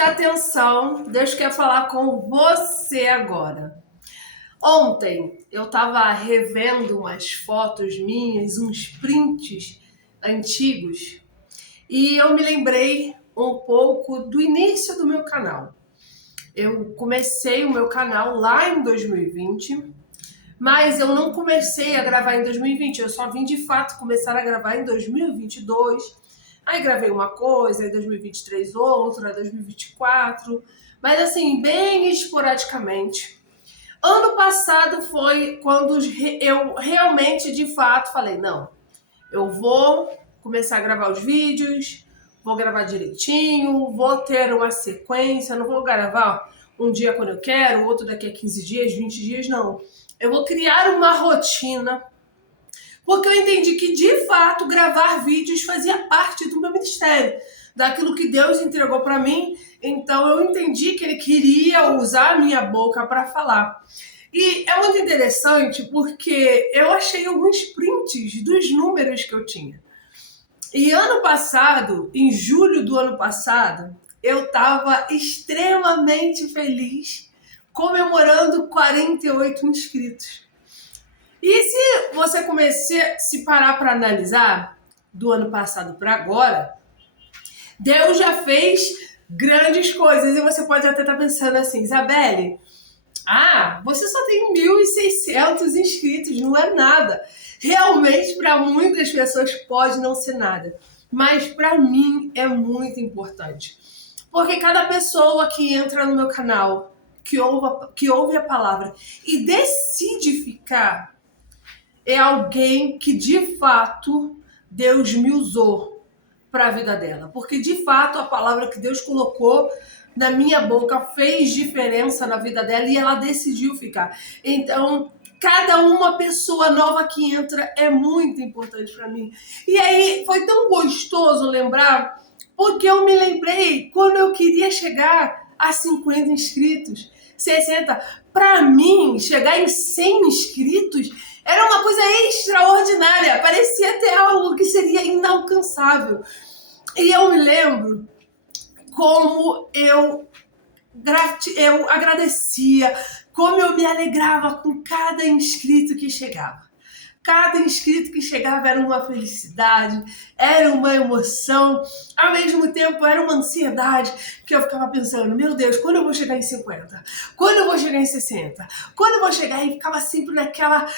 Presta atenção, Deus quer falar com você agora. Ontem eu estava revendo umas fotos minhas, uns prints antigos, e eu me lembrei um pouco do início do meu canal. Eu comecei o meu canal lá em 2020, mas eu não comecei a gravar em 2020, eu só vim de fato começar a gravar em 2022. Aí gravei uma coisa, aí 2023 outra, 2024, mas assim, bem esporadicamente. Ano passado foi quando eu realmente, de fato, falei, não, eu vou começar a gravar os vídeos, vou gravar direitinho, vou ter uma sequência, não vou gravar um dia quando eu quero, outro daqui a 15 dias, 20 dias, não. Eu vou criar uma rotina, porque eu entendi que, de fato, gravar vídeos fazia parte do meu ministério, daquilo que Deus entregou para mim. Então, eu entendi que Ele queria usar a minha boca para falar. E é muito interessante porque eu achei alguns prints dos números que eu tinha. E ano passado, em julho do ano passado, eu estava extremamente feliz comemorando 48 inscritos. E se você começar a se parar para analisar do ano passado para agora, Deus já fez grandes coisas. E você pode até estar pensando assim, Isabelle, você só tem 1.600 inscritos, não é nada. Realmente, para muitas pessoas pode não ser nada. Mas para mim é muito importante. Porque cada pessoa que entra no meu canal, que ouve a palavra e decide ficar, é alguém que de fato Deus me usou para a vida dela. Porque de fato a palavra que Deus colocou na minha boca fez diferença na vida dela e ela decidiu ficar. Então, cada uma pessoa nova que entra é muito importante para mim. E aí foi tão gostoso lembrar, porque eu me lembrei quando eu queria chegar a 50 inscritos, 60. Para mim, chegar em 100 inscritos era uma coisa extraordinária. Parecia ter algo que seria inalcançável. E eu me lembro como eu agradecia, como eu me alegrava com cada inscrito que chegava. Cada inscrito que chegava era uma felicidade, era uma emoção, ao mesmo tempo era uma ansiedade, que eu ficava pensando, meu Deus, quando eu vou chegar em 50? Quando eu vou chegar em 60? Quando eu vou chegar? E ficava sempre naquela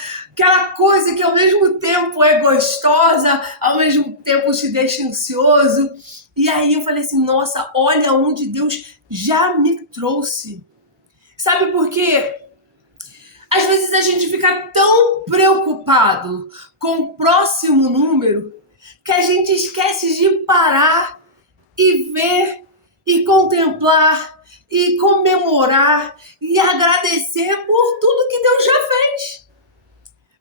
coisa que ao mesmo tempo é gostosa, ao mesmo tempo te deixa ansioso. E aí eu falei assim, nossa, olha onde Deus já me trouxe. Sabe por quê? Às vezes a gente fica tão preocupado com o próximo número que a gente esquece de parar e ver e contemplar e comemorar e agradecer por tudo que Deus já fez.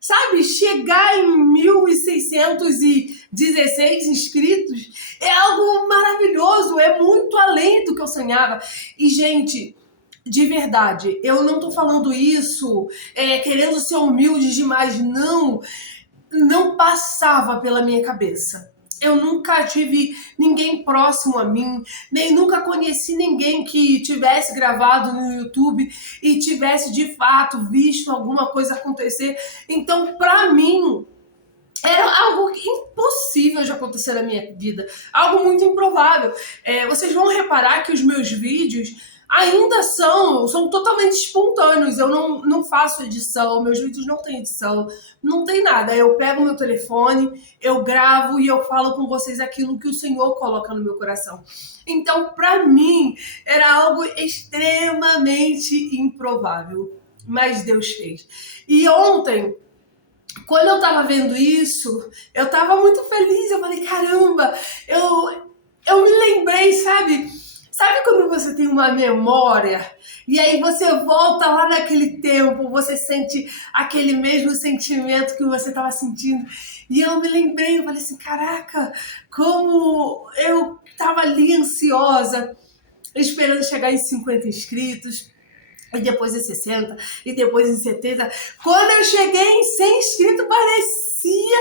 Sabe, chegar em 1.616 inscritos é algo maravilhoso, é muito além do que eu sonhava. E, gente, de verdade, eu não tô falando isso querendo ser humilde demais, não passava pela minha cabeça. Eu nunca tive ninguém próximo a mim, nem nunca conheci ninguém que tivesse gravado no YouTube e tivesse de fato visto alguma coisa acontecer. Então, pra mim, era algo impossível de acontecer na minha vida, algo muito improvável. Vocês vão reparar que os meus vídeos ainda são totalmente espontâneos. Eu não faço edição, meus vídeos não tem edição, não tem nada. Eu pego meu telefone, eu gravo e eu falo com vocês aquilo que o Senhor coloca no meu coração. Então, para mim, era algo extremamente improvável, mas Deus fez. E ontem, quando eu tava vendo isso, eu tava muito feliz. Eu falei, caramba, eu me lembrei, sabe? Sabe quando você tem uma memória e aí você volta lá naquele tempo, você sente aquele mesmo sentimento que você estava sentindo? E eu me lembrei, eu falei assim, caraca, como eu estava ali ansiosa, esperando chegar em 50 inscritos, e depois em 60, e depois em 70. Quando eu cheguei em 100 inscritos, parecia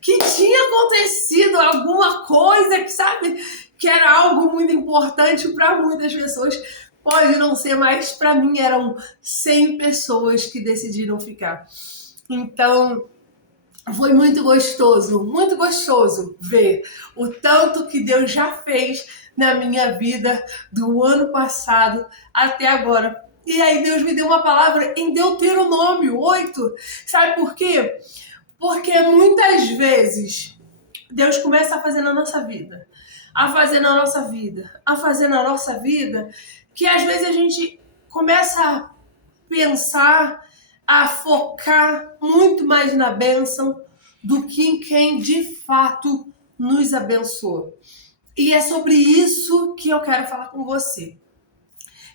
que tinha acontecido alguma coisa, que, sabe? que era algo muito importante para muitas pessoas, pode não ser, mas para mim eram 100 pessoas que decidiram ficar. Então, foi muito gostoso ver o tanto que Deus já fez na minha vida do ano passado até agora. E aí Deus me deu uma palavra em Deuteronômio 8. Sabe por quê? Porque muitas vezes Deus começa a fazer na nossa vida, que às vezes a gente começa a pensar, a focar muito mais na bênção do que em quem de fato nos abençoou. E é sobre isso que eu quero falar com você.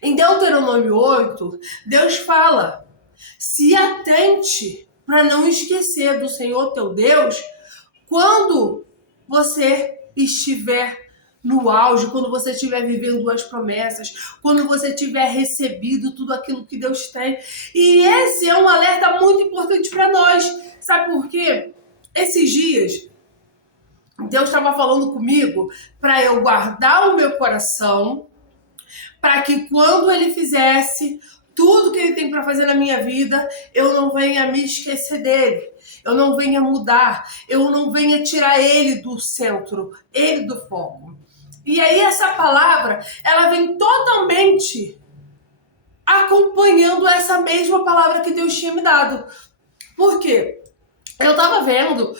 Em Deuteronômio 8, Deus fala: se atente para não esquecer do Senhor teu Deus quando você estiver no auge, quando você estiver vivendo as promessas, quando você tiver recebido tudo aquilo que Deus tem. E esse é um alerta muito importante para nós. Sabe por quê? Esses dias, Deus estava falando comigo para eu guardar o meu coração, para que quando Ele fizesse tudo que Ele tem para fazer na minha vida, eu não venha me esquecer dele, eu não venha mudar, eu não venha tirar Ele do centro, Ele do foco. E aí essa palavra, ela vem totalmente acompanhando essa mesma palavra que Deus tinha me dado. Por quê? Eu estava vendo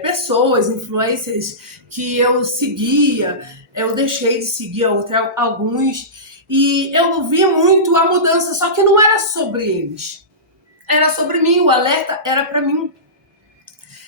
pessoas, influencers que eu seguia, eu deixei de seguir até alguns, e eu vi muito a mudança, só que não era sobre eles, era sobre mim, o alerta era para mim.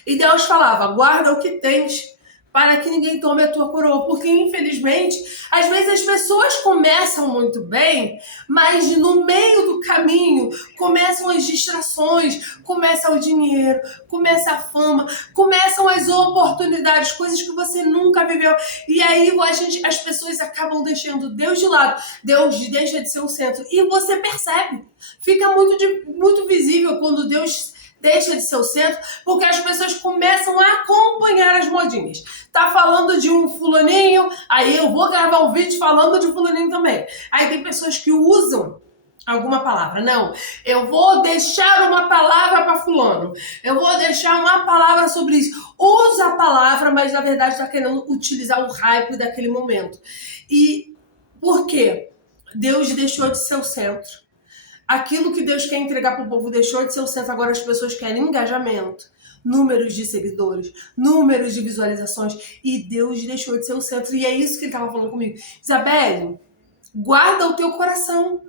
E Deus falava: guarda o que tens, para que ninguém tome a tua coroa. Porque, infelizmente, às vezes as pessoas começam muito bem, mas no meio do caminho começam as distrações, começa o dinheiro, começa a fama, começam as oportunidades, coisas que você nunca viveu. E aí as pessoas acabam deixando Deus de lado. Deus deixa de ser o centro. E você percebe. Fica muito visível quando Deus deixa de ser o centro, porque as pessoas começam a acompanhar as modinhas. Tá falando de um fulaninho, aí eu vou gravar um vídeo falando de fulaninho também. Aí tem pessoas que usam alguma palavra. Não, eu vou deixar uma palavra para fulano. Eu vou deixar uma palavra sobre isso. Usa a palavra, mas na verdade está querendo utilizar o hype daquele momento. E por quê? Deus deixou de ser o centro. Aquilo que Deus quer entregar para o povo deixou de ser o centro. Agora as pessoas querem engajamento, números de seguidores, números de visualizações, e Deus deixou de ser o centro. E é isso que ele estava falando comigo. Isabelle, guarda o teu coração,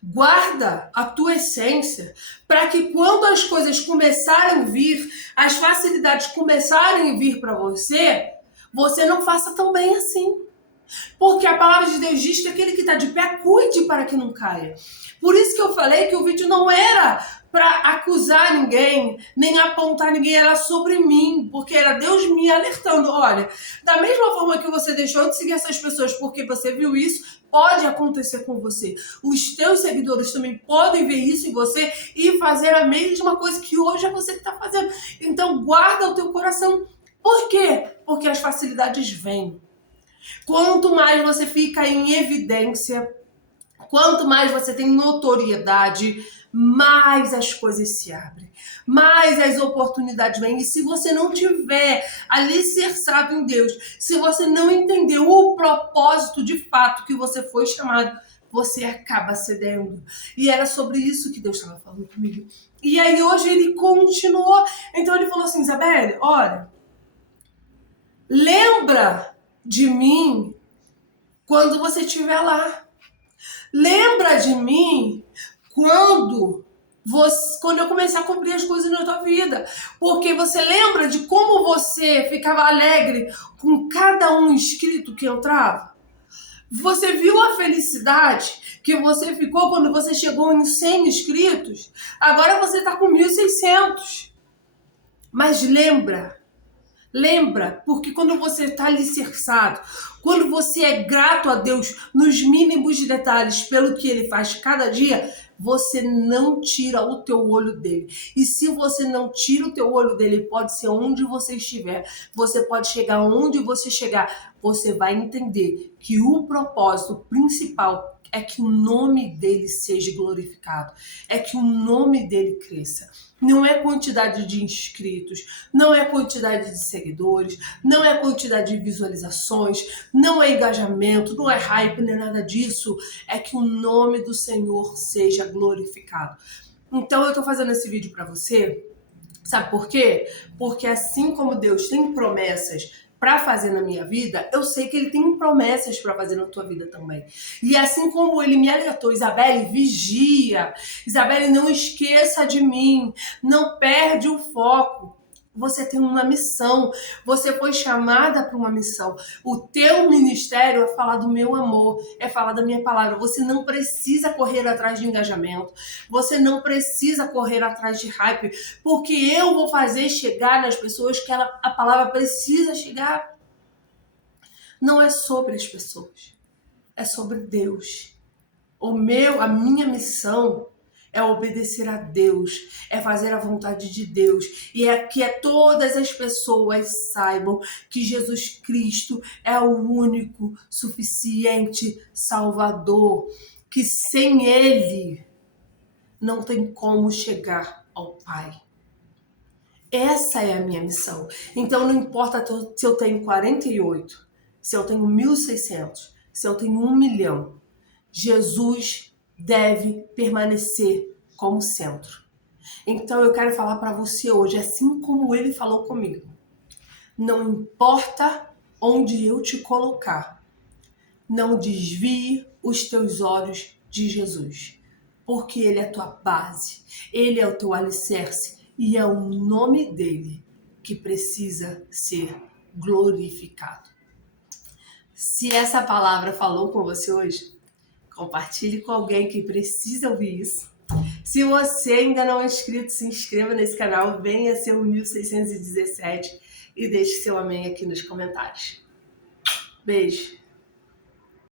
guarda a tua essência, para que quando as coisas começarem a vir, as facilidades começarem a vir para você, você não faça tão bem assim. Porque a palavra de Deus diz que aquele que está de pé, cuide para que não caia. Por isso que eu falei que o vídeo não era para acusar ninguém, nem apontar ninguém, era sobre mim, porque era Deus me alertando. Olha, da mesma forma que você deixou de seguir essas pessoas porque você viu isso, pode acontecer com você. Os teus seguidores também podem ver isso em você e fazer a mesma coisa que hoje é você que está fazendo. Então guarda o teu coração. Por quê? Porque as facilidades vêm. Quanto mais você fica em evidência, quanto mais você tem notoriedade, mais as coisas se abrem, mais as oportunidades vêm. E se você não tiver alicerçado em Deus, se você não entendeu o propósito de fato que você foi chamado, você acaba cedendo. E era sobre isso que Deus estava falando comigo. E aí hoje ele continuou. Então ele falou assim: Isabelle, olha, lembra de mim quando você estiver lá. Lembra de mim quando eu começar a cumprir as coisas na tua vida. Porque você lembra de como você ficava alegre com cada um inscrito que entrava? Você viu a felicidade que você ficou quando você chegou em 100 inscritos? Agora você está com 1.600. Mas lembra, porque quando você está alicerçado, quando você é grato a Deus nos mínimos detalhes pelo que Ele faz cada dia, você não tira o teu olho dele. E se você não tira o teu olho dele, pode ser onde você estiver, você pode chegar onde você chegar, você vai entender que o propósito principal é que o nome dele seja glorificado, é que o nome dele cresça. Não é quantidade de inscritos, não é quantidade de seguidores, não é quantidade de visualizações, não é engajamento, não é hype, nem nada disso. É que o nome do Senhor seja glorificado. Então eu tô fazendo esse vídeo para você, sabe por quê? Porque assim como Deus tem promessas para fazer na minha vida, eu sei que ele tem promessas para fazer na tua vida também. E assim como ele me alertou, Isabelle, vigia. Isabelle, não esqueça de mim. Não perde o foco. Você tem uma missão, você foi chamada para uma missão. O teu ministério é falar do meu amor, é falar da minha palavra. Você não precisa correr atrás de engajamento, você não precisa correr atrás de hype, porque eu vou fazer chegar nas pessoas que a palavra precisa chegar. Não é sobre as pessoas, é sobre Deus. A minha missão é obedecer a Deus, é fazer a vontade de Deus e é que todas as pessoas saibam que Jesus Cristo é o único, suficiente Salvador, que sem Ele não tem como chegar ao Pai. Essa é a minha missão. Então não importa se eu tenho 48, se eu tenho 1.600, se eu tenho 1 milhão, Jesus deve permanecer como centro. Então eu quero falar para você hoje, assim como ele falou comigo. Não importa onde eu te colocar, não desvie os teus olhos de Jesus, porque ele é a tua base, ele é o teu alicerce e é o nome dele que precisa ser glorificado. Se essa palavra falou com você hoje, compartilhe com alguém que precisa ouvir isso. Se você ainda não é inscrito, se inscreva nesse canal, venha ser o 1617 e deixe seu amém aqui nos comentários. Beijo!